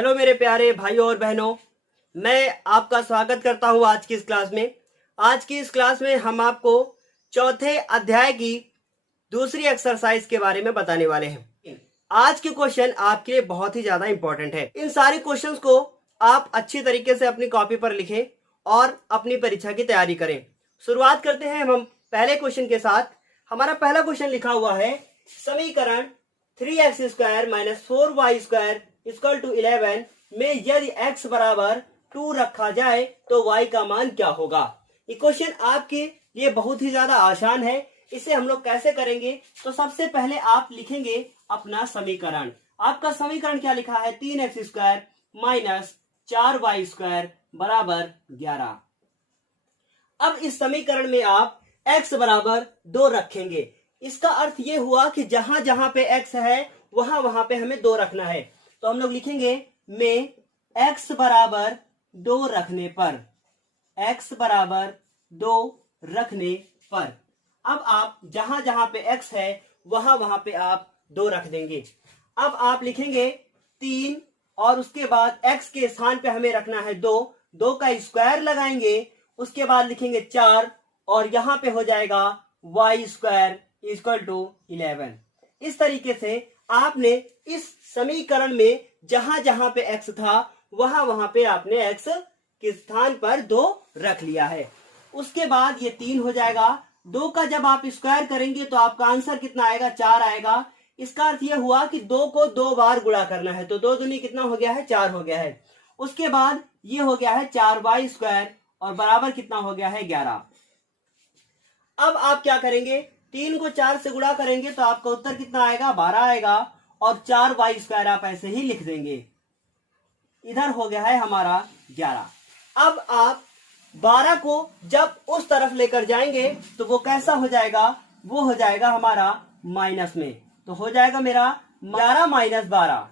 Hello मेरे प्यारे भाइयों और बहनों, मैं आपका स्वागत करता हूं आज की इस क्लास में। आज की इस क्लास में हम आपको चौथे अध्याय की दूसरी एक्सरसाइज के बारे में बताने वाले हैं। आज के क्वेश्चन आपके लिए बहुत ही ज्यादा इंपॉर्टेंट है। इन सारे क्वेश्चंस को आप अच्छी तरीके से अपनी कॉपी पर लिखें और अपनी परीक्षा की तैयारी करें। शुरुआत करते हैं हम पहले क्वेश्चन के साथ। हमारा पहला क्वेश्चन लिखा हुआ है, समीकरण 3x² - 4y² = 11 में यदि x बराबर 2 रखा जाए तो y का मान क्या होगा। ये क्वेश्चन आपके लिए बहुत ही ज्यादा आसान है। इसे हम लोग कैसे करेंगे, तो सबसे पहले आप लिखेंगे अपना समीकरण। आपका समीकरण क्या लिखा है, 3x² - 4y² बराबर 11। अब इस समीकरण में आप x बराबर 2 रखेंगे। इसका अर्थ ये हुआ कि जहां जहां पे x है वहां वहां पे हमें 2 रखना है। तो हम लोग लिखेंगे में x बराबर 2 रखने पर, x बराबर 2 रखने पर। अब आप जहां जहां पे x है वहां वहां पे आप 2 रख देंगे। अब आप लिखेंगे 3 और उसके बाद x के स्थान पे हमें रखना है 2। 2 का स्क्वायर लगाएंगे, उसके बाद लिखेंगे 4 और यहां पे हो जाएगा y² = 11। इस तरीके से आपने इस समीकरण में जहां जहां पे x था वहां वहां पे आपने x के स्थान पर 2 रख लिया है। उसके बाद ये 3 हो जाएगा। 2 का जब आप स्क्वायर करेंगे तो आपका आंसर कितना आएगा, 4 आएगा। इसका अर्थ यह हुआ कि 2 को 2 बार गुणा करना है, तो 2 दूनी कितना हो गया है, 4 हो गया है। उसके बाद ये हो गया है 4y² और बराबर कितना हो गया है, 11। अब आप क्या करेंगे, 3 को 4 से गुणा करेंगे तो आपका उत्तर कितना आएगा, 12 आएगा और 4y² आप ऐसे ही लिख देंगे। इधर हो गया है हमारा 11। अब आप 12 को जब उस तरफ लेकर जाएंगे तो वो कैसा हो जाएगा, वो हो जाएगा हमारा माइनस में। तो हो जाएगा मेरा 11 - 12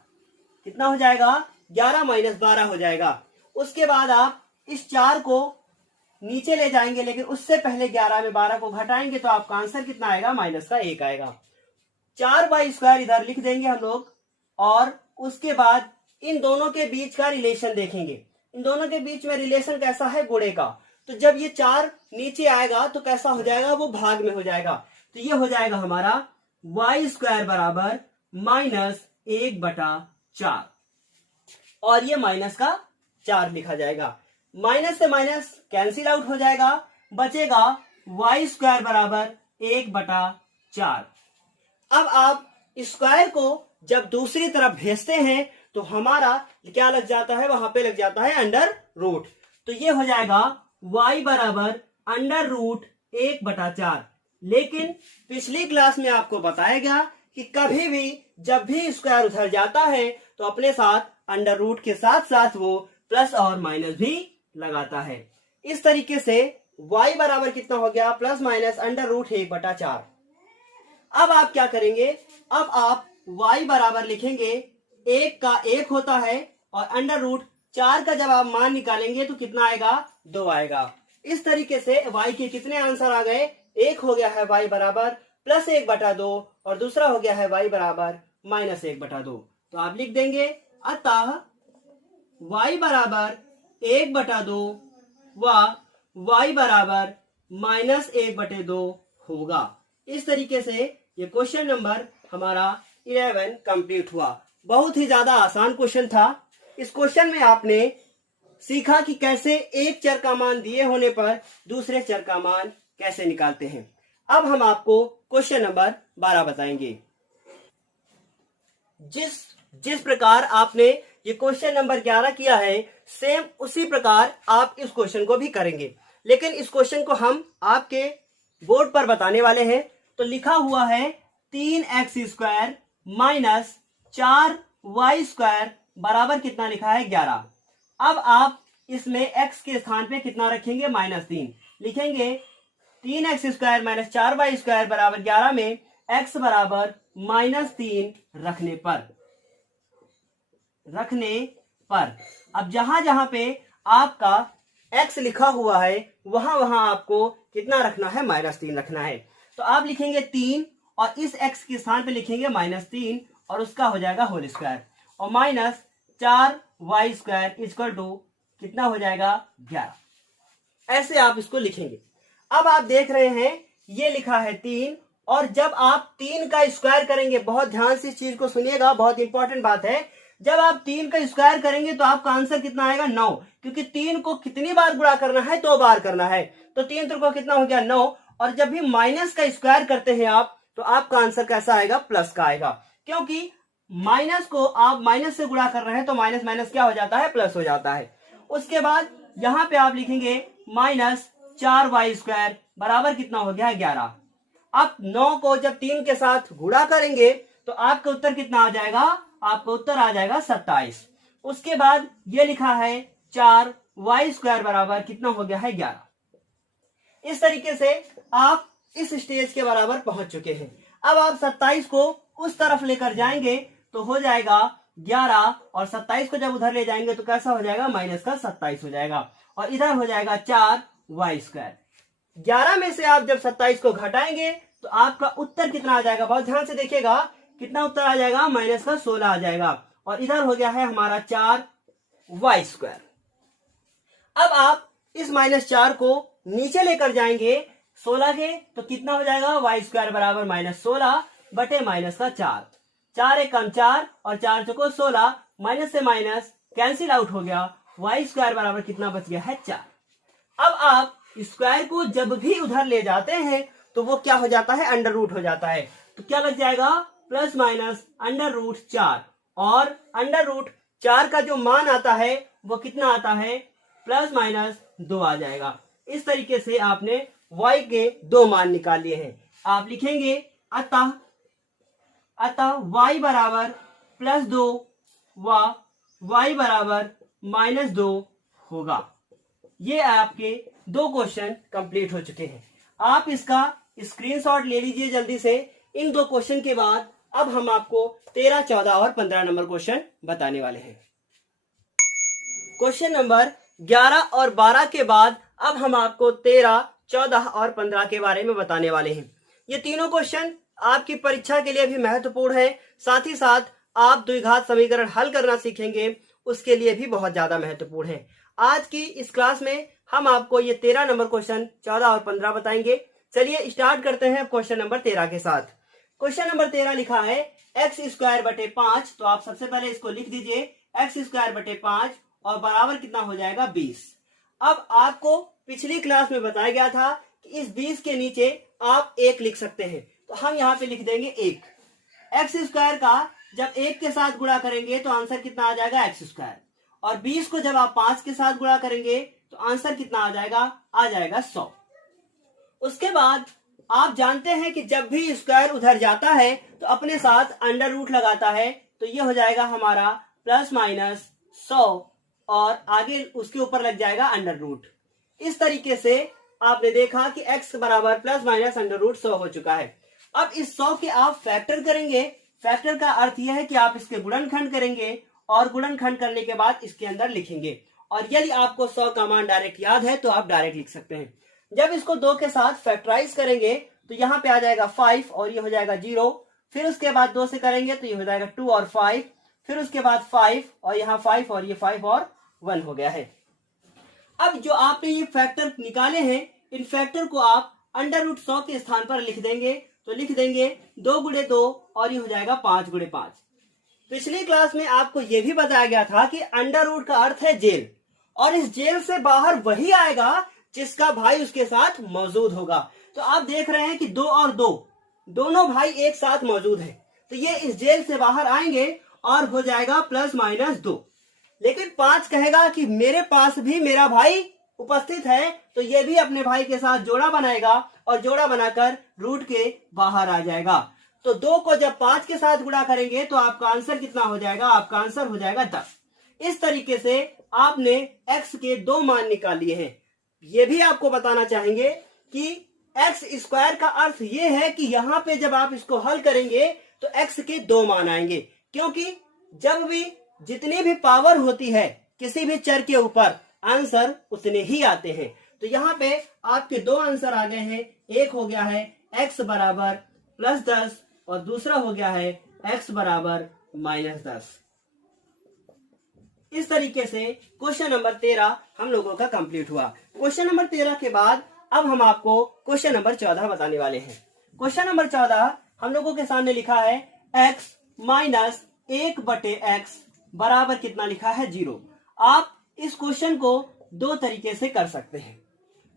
कितना हो जाएगा, 11 - 12 हो जाएगा। उसके बाद आप इस 4 को नीचे ले जाएंगे, लेकिन उससे पहले 11 में 12 को घटाएंगे तो आपका आंसर कितना आएगा, -1 आएगा। 4y² इधर लिख देंगे हम लोग और उसके बाद इन दोनों के बीच का रिलेशन देखेंगे। इन दोनों के बीच में रिलेशन कैसा है, गुणे का। तो जब ये 4 नीचे आएगा तो कैसा हो जाएगा, वो भाग में हो जाएगा। तो ये हो जाएगा हमारा y² बराबर -1/4 और ये -4 लिखा जाएगा। माइनस से माइनस कैंसिल आउट हो जाएगा, बचेगा y² बराबर 1/4। अब आप स्क्वायर को जब दूसरी तरफ भेजते हैं तो हमारा क्या लग जाता है, वहां पे लग जाता है अंडर रूट। तो ये हो जाएगा y बराबर √1/4। लेकिन पिछली क्लास में आपको बताया गया कि कभी भी जब भी स्क्वायर उधर जाता है तो अपने साथ अंडर रूट के साथ साथ वो प्लस और माइनस भी लगाता है। इस तरीके से y बराबर कितना हो गया, +- अब आप क्या करेंगे, अब आप y बराबर लिखेंगे 1 का 1 होता है और अंडर रूट 4 का जब आप मान निकालेंगे तो कितना आएगा, 2 आएगा। इस तरीके से y के कितने आंसर आ गए, एक हो गया है y बराबर +1/2 और दूसरा हो गया है y बराबर -1/2। तो आप लिख देंगे, अतः y बराबर 1/2 व y बराबर -1/2 होगा। इस तरीके से ये क्वेश्चन नंबर हमारा 11 कंप्लीट हुआ। बहुत ही ज्यादा आसान क्वेश्चन था। इस क्वेश्चन में आपने सीखा कि कैसे एक चर का मान दिए होने पर दूसरे चर का मान कैसे निकालते हैं। अब हम आपको क्वेश्चन नंबर 12 बताएंगे। जिस प्रकार आपने ये क्वेश्चन नंबर 11 किया है, सेम उसी प्रकार आप इस क्वेश्चन को भी करेंगे, लेकिन इस क्वेश्चन को हम आपके बोर्ड पर बताने वाले हैं। तो लिखा हुआ है 3x² - 4y² बराबर कितना लिखा है, 11। अब आप इसमें x के स्थान पे कितना रखेंगे, -3 लिखेंगे। 3x² - 4y² बराबर 11 में x बराबर -3 रखने पर अब जहां जहां पे आपका x लिखा हुआ है वहां वहां आपको कितना रखना है, -3 रखना है। तो आप लिखेंगे 3 और इस x के स्थान पे लिखेंगे -3 और उसका हो जाएगा होल स्क्वायर और माइनस 4y² इक्वल टू कितना हो जाएगा 11। ऐसे आप इसको लिखेंगे। अब आप देख रहे हैं ये लिखा है 3, और जब आप 3 का स्क्वायर करेंगे, बहुत ध्यान से इस चीज को सुनिएगा, बहुत इंपॉर्टेंट बात है, जब आप 3 का स्क्वायर करेंगे तो आपका आंसर कितना आएगा 9, क्योंकि 3 को कितनी बार गुणा करना है, 2 बार करना है, तो 3 3 को कितना हो गया 9। और जब भी माइनस का स्क्वायर करते हैं आप, तो आपका आंसर कैसा आएगा, प्लस का आएगा, क्योंकि माइनस को आप माइनस से गुणा कर रहे हैं तो माइनस माइनस क्या हो जाता है, प्लस हो जाता है। उसके बाद यहां पे आप लिखेंगे -4y² बराबर कितना हो गया 11। आप 9 को जब 3 के साथ गुणा करेंगे तो आपका उत्तर कितना आ जाएगा, आपका उत्तर आ जाएगा 27। उसके बाद ये लिखा है 4y² बराबर कितना हो गया है 11। इस तरीके से आप इस स्टेज के बराबर पहुंच चुके हैं। अब आप 27 को उस तरफ लेकर जाएंगे तो हो जाएगा 11, और 27 को जब उधर ले जाएंगे तो कैसा हो जाएगा, -27 हो जाएगा, और इधर हो जाएगा 4y²। 11 में से आप जब 27 को घटाएंगे तो आपका उत्तर कितना आ जाएगा, बहुत ध्यान से देखिएगा, कितना उत्तर आ जाएगा, -16 आ जाएगा, और इधर हो गया है हमारा 4y²। अब आप इस -4 को नीचे लेकर जाएंगे 16 के, तो कितना हो जाएगा, y² बराबर -16 बटे -4। 4 एक कम 4 और 4 चौको 16, माइनस से माइनस कैंसिल आउट हो गया, y² बराबर कितना बच गया है 4। अब आप स्क्वायर को जब भी उधर ले जाते हैं तो वो क्या हो जाता है, अंडर रूट हो जाता है, तो क्या लग जाएगा, +- √4, और √4 का जो मान आता है वो कितना आता है, +- 2 आ जाएगा। इस तरीके से आपने y के 2 मान निकाल लिए हैं। आप लिखेंगे अतः y बराबर +2 व y बराबर -2 होगा। ये आपके 2 क्वेश्चन कंप्लीट हो चुके हैं। आप इसका स्क्रीनशॉट ले लीजिए जल्दी से। इन 2 क्वेश्चन के बाद अब हम आपको 13, 14 और 15 नंबर क्वेश्चन बताने वाले हैं। क्वेश्चन नंबर 11 और 12 के बाद अब हम आपको 13, 14 और 15 के बारे में बताने वाले हैं। ये तीनों क्वेश्चन आपकी परीक्षा के लिए भी महत्वपूर्ण है, साथ ही साथ आप द्विघात समीकरण हल करना सीखेंगे, उसके लिए भी बहुत ज्यादा महत्वपूर्ण है। आज की इस क्लास में हम आपको ये 13 नंबर क्वेश्चन, 14 और 15 बताएंगे। चलिए स्टार्ट करते हैं क्वेश्चन नंबर 13 के साथ। क्वेश्चन नंबर 13 लिखा है x² बटे 5, तो आप सबसे पहले इसको लिख दीजिए, x² बटे 5 और बराबर कितना हो जाएगा 20। अब आपको पिछली क्लास में बताया गया था कि इस 20 के नीचे आप 1 लिख सकते हैं, तो हम यहाँ पे लिख देंगे 1। x² का जब 1 के साथ गुणा करेंगे तो आंसर कितना आ जाएगा x², और 20 को जब आप 5 के साथ गुणा करेंगे तो आंसर कितना आ जाएगा 100। उसके बाद आप जानते हैं कि जब भी स्क्वायर उधर जाता है तो अपने साथ अंडर रूट लगाता है, तो ये हो जाएगा हमारा +-100, और आगे उसके ऊपर लग जाएगा अंडर रूट। इस तरीके से आपने देखा कि x बराबर +-100 हो चुका है। अब इस 100 के आप फैक्टर करेंगे। फैक्टर का अर्थ यह है कि आप इसके गुणनखंड करेंगे और गुणनखंड करने के बाद इसके अंदर लिखेंगे, और यदि आपको 100 का मान डायरेक्ट याद है तो आप डायरेक्ट लिख सकते हैं। जब इसको 2 के साथ फैक्टराइज करेंगे तो यहाँ पे आ जाएगा 5 और ये हो जाएगा 0, फिर उसके बाद 2 से करेंगे तो ये हो जाएगा 2 और 5, फिर उसके बाद 5 और यहाँ 5 और ये 5 और 1 हो गया है। अब जो आपने ये फैक्टर निकाले हैं, इन फैक्टर को आप √100 के स्थान पर लिख देंगे, तो लिख देंगे 2 × 2 और ये हो जाएगा 5 × 5। पिछली क्लास में आपको यह भी बताया गया था कि अंडर रूट का अर्थ है जेल, और इस जेल से बाहर वही आएगा जिसका भाई उसके साथ मौजूद होगा। तो आप देख रहे हैं कि 2 और 2 दोनों भाई एक साथ मौजूद हैं, तो ये इस जेल से बाहर आएंगे और हो जाएगा +-2। लेकिन 5 कहेगा कि मेरे पास भी मेरा भाई उपस्थित है, तो ये भी अपने भाई के साथ जोड़ा बनाएगा और जोड़ा बनाकर रूट के बाहर आ जाएगा। तो 2 को जब 5 के साथ गुणा करेंगे तो आपका आंसर कितना हो जाएगा, आपका आंसर हो जाएगा 10। इस तरीके से आपने x के 2 मान निकाल लिए हैं। ये भी आपको बताना चाहेंगे कि x² का अर्थ ये है कि यहाँ पे जब आप इसको हल करेंगे तो x के 2 मान आएंगे, क्योंकि जब भी जितनी भी पावर होती है किसी भी चर के ऊपर आंसर उतने ही आते हैं। तो यहाँ पे आपके 2 आंसर आ गए हैं। एक हो गया है x बराबर +10 और दूसरा हो गया है x बराबर -10। इस तरीके से क्वेश्चन नंबर 13 हम लोगों का कंप्लीट हुआ। क्वेश्चन नंबर 13 के बाद अब हम आपको क्वेश्चन नंबर 14 बताने वाले हैं। क्वेश्चन नंबर 14 हम लोगों के सामने लिखा है x माइनस 1/x बराबर कितना लिखा है 0। आप इस क्वेश्चन को दो तरीके से कर सकते हैं।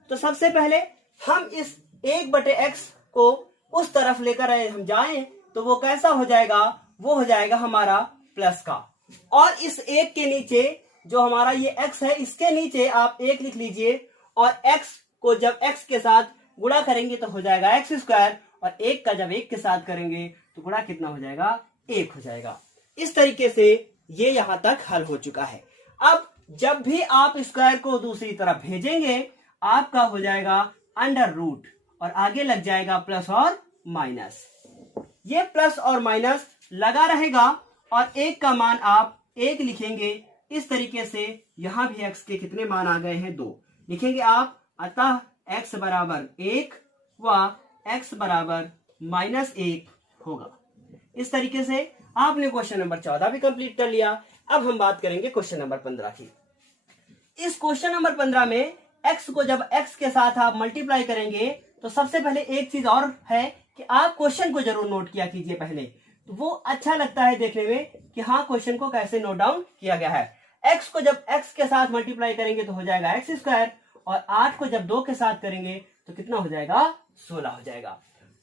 तो सबसे पहले हम इस 1/x को उस तरफ लेकर हम जाएं तो वो कैसा हो जाएगा, वो हो जाएगा हमारा प्लस का। और इस एक के नीचे जो हमारा ये x है इसके नीचे आप 1 लिख लीजिए और x को जब x के साथ गुणा करेंगे तो हो जाएगा x² और 1 का जब 1 के साथ करेंगे तो गुणा कितना हो जाएगा 1 हो जाएगा। इस तरीके से ये यहां तक हल हो चुका है। अब जब भी आप स्क्वायर को दूसरी तरफ भेजेंगे आपका हो जाएगा अंडर रूट और आगे लग जाएगा प्लस और माइनस। ये प्लस और माइनस लगा रहेगा और 1 का मान आप 1 लिखेंगे। इस तरीके से यहां भी x के कितने मान आ गए हैं 2 लिखेंगे आप। अतः x बराबर 1 व x बराबर -1 होगा। इस तरीके से आपने क्वेश्चन नंबर 14 भी कंप्लीट कर लिया। अब हम बात करेंगे क्वेश्चन नंबर 15 की। इस क्वेश्चन नंबर 15 में x को जब x के साथ आप मल्टीप्लाई करेंगे तो सबसे पहले एक चीज और है कि आप क्वेश्चन को जरूर नोट किया कीजिए पहले, तो वो अच्छा लगता है देखने में कि हाँ क्वेश्चन को कैसे नोट डाउन किया गया है। x को जब x के साथ मल्टीप्लाई करेंगे तो हो जाएगा x² और 8 को जब 2 के साथ करेंगे तो कितना हो जाएगा 16 हो जाएगा।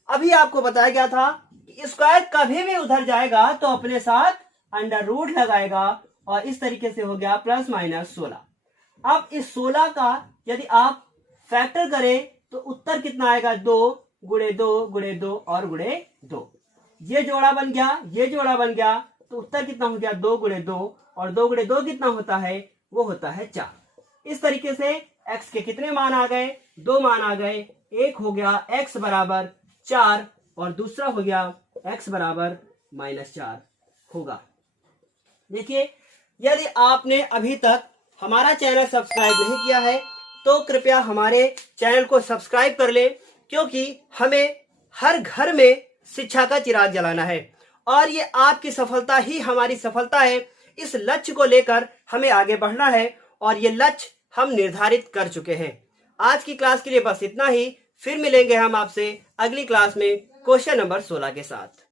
अभी आपको बताया गया था कि स्क्वायर कभी भी उधर जाएगा तो अपने साथ अंडर रूट लगाएगा और इस तरीके से हो गया +-16। अब इस 16 का यदि आप फैक्टर करें तो उत्तर कितना आएगा 2 गुणे 2 गुणे 2 और गुणे 2। ये जोड़ा बन गया, ये जोड़ा बन गया तो उत्तर कितना हो गया 2 गुणे 2 और 2 गुणे 2 कितना होता है, वो होता है 4। इस तरीके से x के कितने मान आ गए, 2 मान आ गए। एक हो गया x बराबर 4 और दूसरा हो गया x बराबर -4 होगा। देखिए यदि आपने अभी तक हमारा चैनल सब्सक्राइब नहीं किया है तो कृपया हमारे चैनल को सब्सक्राइब कर ले, क्योंकि हमें हर घर में शिक्षा का चिराग जलाना है और ये आपकी सफलता ही हमारी सफलता है। इस लक्ष्य को लेकर हमें आगे बढ़ना है और ये लक्ष्य हम निर्धारित कर चुके हैं। आज की क्लास के लिए बस इतना ही। फिर मिलेंगे हम आपसे अगली क्लास में क्वेश्चन नंबर 16 के साथ।